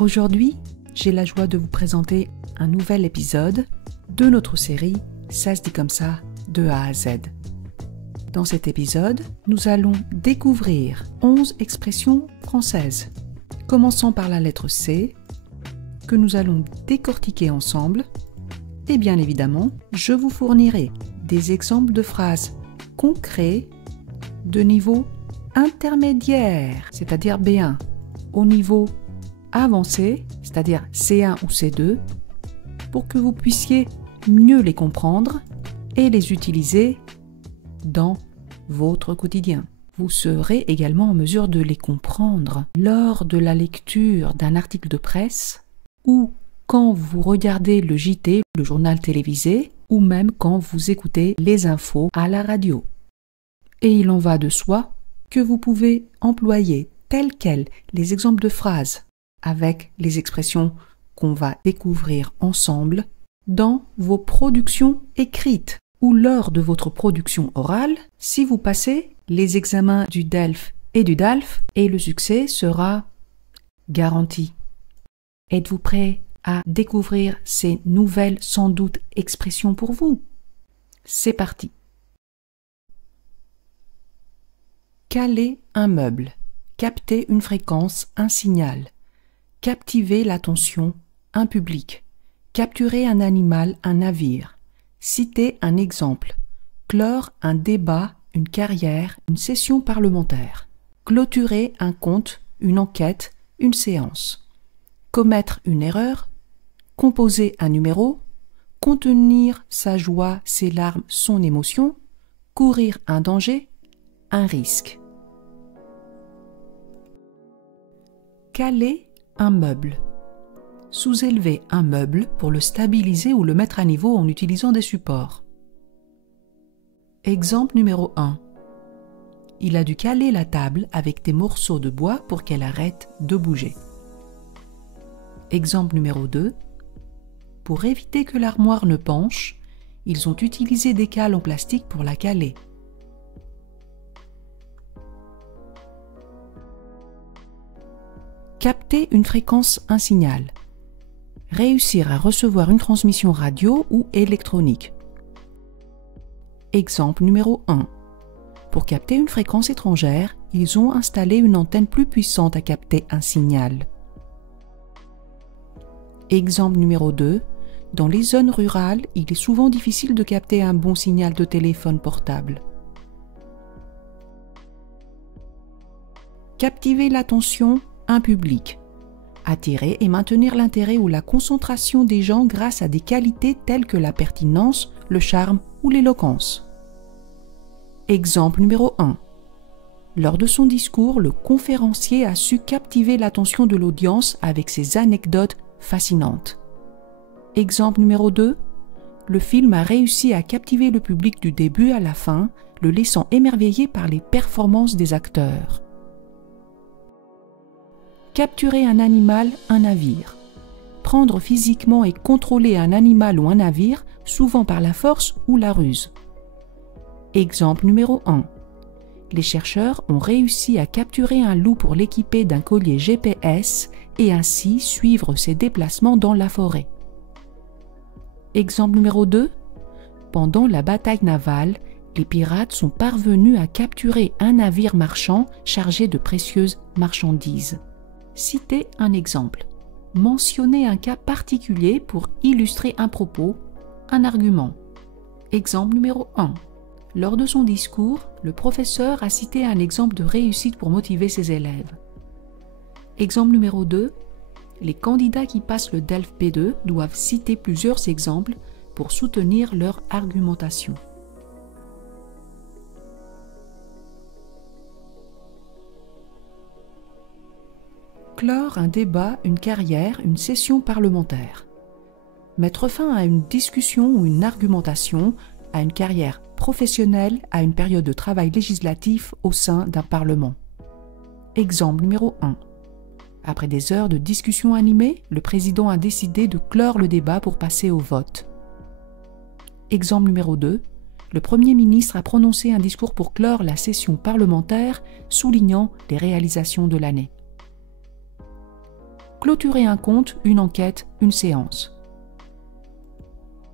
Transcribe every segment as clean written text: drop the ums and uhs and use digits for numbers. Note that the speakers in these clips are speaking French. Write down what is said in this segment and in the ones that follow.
Aujourd'hui, j'ai la joie de vous présenter un nouvel épisode de notre série « Ça se dit comme ça, de A à Z ». Dans cet épisode, nous allons découvrir 11 expressions françaises, commençant par la lettre C, que nous allons décortiquer ensemble. Et bien évidemment, je vous fournirai des exemples de phrases concrets de niveau intermédiaire, c'est-à-dire B1, au niveau avancé, c'est-à-dire C1 ou C2, pour que vous puissiez mieux les comprendre et les utiliser dans votre quotidien. Vous serez également en mesure de les comprendre lors de la lecture d'un article de presse ou quand vous regardez le JT, le journal télévisé, ou même quand vous écoutez les infos à la radio. Et il en va de soi que vous pouvez employer tels quels les exemples de phrases avec les expressions qu'on va découvrir ensemble dans vos productions écrites ou lors de votre production orale si vous passez les examens du DELF et du DALF, et le succès sera garanti. Êtes-vous prêt à découvrir ces nouvelles, sans doute, expressions pour vous? C'est parti. Caler un meuble, capter une fréquence, un signal, captiver l'attention, un public, capturer un animal, un navire, citer un exemple, clore un débat, une carrière, une session parlementaire, clôturer un compte, une enquête, une séance, commettre une erreur, composer un numéro, contenir sa joie, ses larmes, son émotion, courir un danger, un risque. Caler un meuble. Sous-élever un meuble pour le stabiliser ou le mettre à niveau en utilisant des supports. Exemple numéro 1. Il a dû caler la table avec des morceaux de bois pour qu'elle arrête de bouger. Exemple numéro 2. Pour éviter que l'armoire ne penche, ils ont utilisé des cales en plastique pour la caler. Capter une fréquence, un signal. Réussir à recevoir une transmission radio ou électronique. Exemple numéro 1. Pour capter une fréquence étrangère, ils ont installé une antenne plus puissante à capter un signal. Exemple numéro 2. Dans les zones rurales, il est souvent difficile de capter un bon signal de téléphone portable. Captiver l'attention, un public. Attirer et maintenir l'intérêt ou la concentration des gens grâce à des qualités telles que la pertinence, le charme ou l'éloquence. Exemple numéro 1. Lors de son discours, le conférencier a su captiver l'attention de l'audience avec ses anecdotes fascinantes. Exemple numéro 2. Le film a réussi à captiver le public du début à la fin, le laissant émerveillé par les performances des acteurs. Capturer un animal, un navire. Prendre physiquement et contrôler un animal ou un navire, souvent par la force ou la ruse. Exemple numéro 1. Les chercheurs ont réussi à capturer un loup pour l'équiper d'un collier GPS et ainsi suivre ses déplacements dans la forêt. Exemple numéro 2. Pendant la bataille navale, les pirates sont parvenus à capturer un navire marchand chargé de précieuses marchandises. Citez un exemple. Mentionnez un cas particulier pour illustrer un propos, un argument. Exemple numéro 1. Lors de son discours, le professeur a cité un exemple de réussite pour motiver ses élèves. Exemple numéro 2. Les candidats qui passent le DELF P2 doivent citer plusieurs exemples pour soutenir leur argumentation. Clore un débat, une carrière, une session parlementaire. Mettre fin à une discussion ou une argumentation, à une carrière professionnelle, à une période de travail législatif au sein d'un parlement. Exemple numéro 1. Après des heures de discussion animée, le président a décidé de clore le débat pour passer au vote. Exemple numéro 2. Le Premier ministre a prononcé un discours pour clore la session parlementaire, soulignant les réalisations de l'année. clôturer un compte, une enquête, une séance.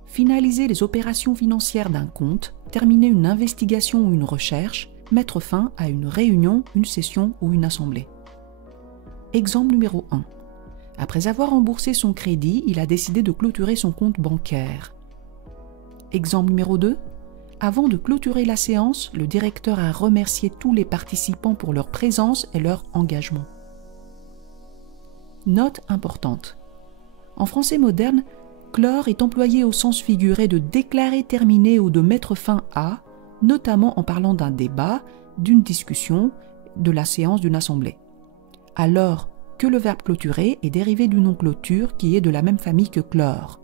Finaliser les opérations financières d'un compte, terminer une investigation ou une recherche, mettre fin à une réunion, une session ou une assemblée. Exemple numéro 1. Après avoir remboursé son crédit, il a décidé de clôturer son compte bancaire. Exemple numéro 2. Avant de clôturer la séance, le directeur a remercié tous les participants pour leur présence et leur engagement. Note importante. En français moderne, clore est employé au sens figuré de déclarer terminé ou de mettre fin à, notamment en parlant d'un débat, d'une discussion, de la séance d'une assemblée. Alors que le verbe clôturer est dérivé du nom clôture qui est de la même famille que clore.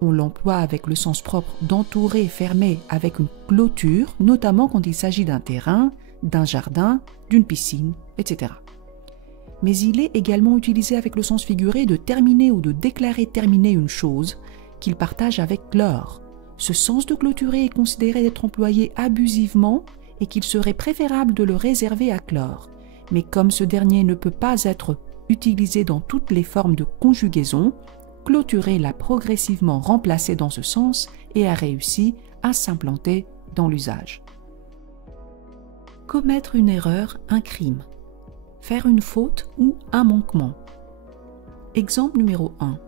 On l'emploie avec le sens propre d'entourer, fermer avec une clôture, notamment quand il s'agit d'un terrain, d'un jardin, d'une piscine, etc. Mais il est également utilisé avec le sens figuré de terminer ou de déclarer terminer une chose qu'il partage avec clore. Ce sens de clôturer est considéré d'être employé abusivement et qu'il serait préférable de le réserver à clore. Mais comme ce dernier ne peut pas être utilisé dans toutes les formes de conjugaison, clôturer l'a progressivement remplacé dans ce sens et a réussi à s'implanter dans l'usage. Commettre une erreur, un crime. Faire une faute ou un manquement. Exemple numéro 1.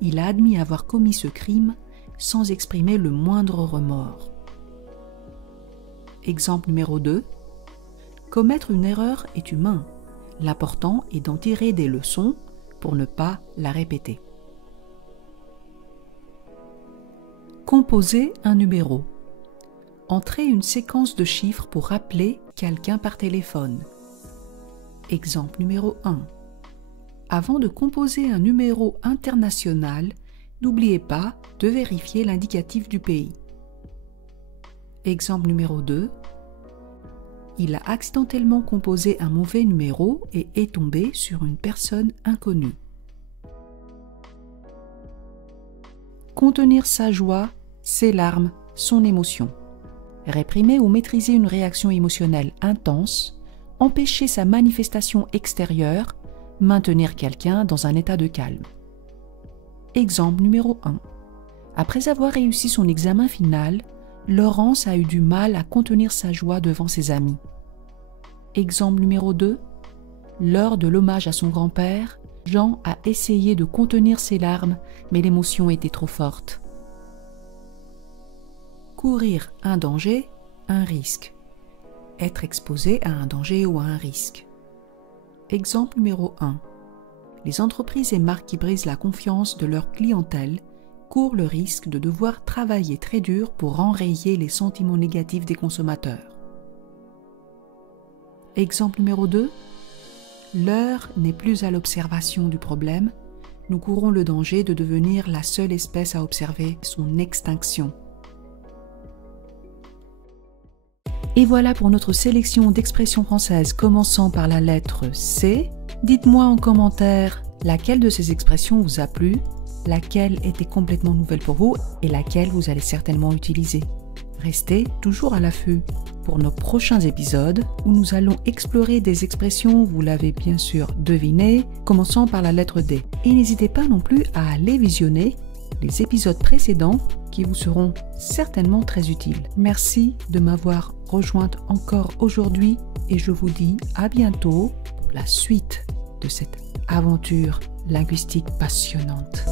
Il a admis avoir commis ce crime sans exprimer le moindre remords. Exemple numéro 2. Commettre une erreur est humain. L'important est d'en tirer des leçons pour ne pas la répéter. Composer un numéro. Entrer une séquence de chiffres pour rappeler quelqu'un par téléphone. Exemple numéro 1. Avant de composer un numéro international, n'oubliez pas de vérifier l'indicatif du pays. Exemple numéro 2. Il a accidentellement composé un mauvais numéro et est tombé sur une personne inconnue. Contenir sa joie, ses larmes, son émotion. Réprimer ou maîtriser une réaction émotionnelle intense, empêcher sa manifestation extérieure, maintenir quelqu'un dans un état de calme. Exemple numéro 1. Après avoir réussi son examen final, Laurence a eu du mal à contenir sa joie devant ses amis. Exemple numéro 2. Lors de l'hommage à son grand-père, Jean a essayé de contenir ses larmes, mais l'émotion était trop forte. Courir un danger, un risque. Être exposé à un danger ou à un risque. Exemple numéro 1. Les entreprises et marques qui brisent la confiance de leur clientèle courent le risque de devoir travailler très dur pour enrayer les sentiments négatifs des consommateurs. Exemple numéro 2. L'heure n'est plus à l'observation du problème. Nous courons le danger de devenir la seule espèce à observer son extinction. Et voilà pour notre sélection d'expressions françaises commençant par la lettre C. Dites-moi en commentaire laquelle de ces expressions vous a plu, laquelle était complètement nouvelle pour vous et laquelle vous allez certainement utiliser. Restez toujours à l'affût pour nos prochains épisodes où nous allons explorer des expressions, vous l'avez bien sûr deviné, commençant par la lettre D. Et n'hésitez pas non plus à aller visionner les épisodes précédents qui vous seront certainement très utiles. Merci de m'avoir rejointe encore aujourd'hui et je vous dis à bientôt pour la suite de cette aventure linguistique passionnante.